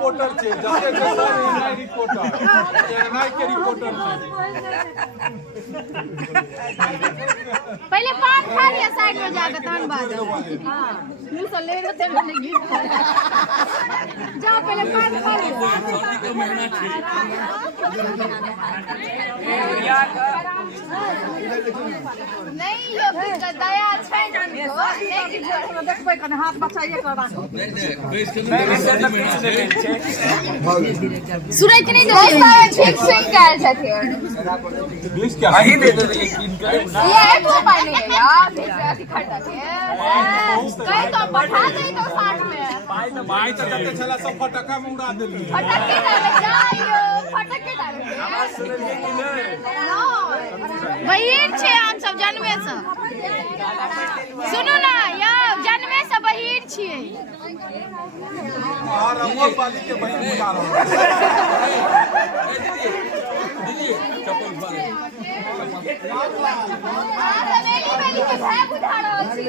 रिपोर्टर छे जते के सर एनआई रिपोर्टर एनआई के रिपोर्टर छे पहले पान खा लिया साइड में जाकर तहन बाद हां मुंह से ले लेते मैंने गीत जाओ पहले पान खा लिया नहीं ये दया छै जानको नहीं देखबै कने हाथ बचाइए कर राखो सूरज के नहीं दे ठीक स्विंग कर छथिन बीस क्या आगे दे दो एक दिन का ये तो पाई नहीं यार ऐसी खड़ा के कहीं तो बढ़ा दे तो 60 में पाई तो जते छला सब फटका में उड़ा देली फटके डाले जाइयो फटके डाले सुनलिए कि नहीं बहिर छे हम सब जन्मे से सुनु ना या जन्मे से बहिर छिए और अमोल पाली के बहन बुला रहा दीदी चप्पल उठा ले हां तो मेरी के भाई बुझा रहा छी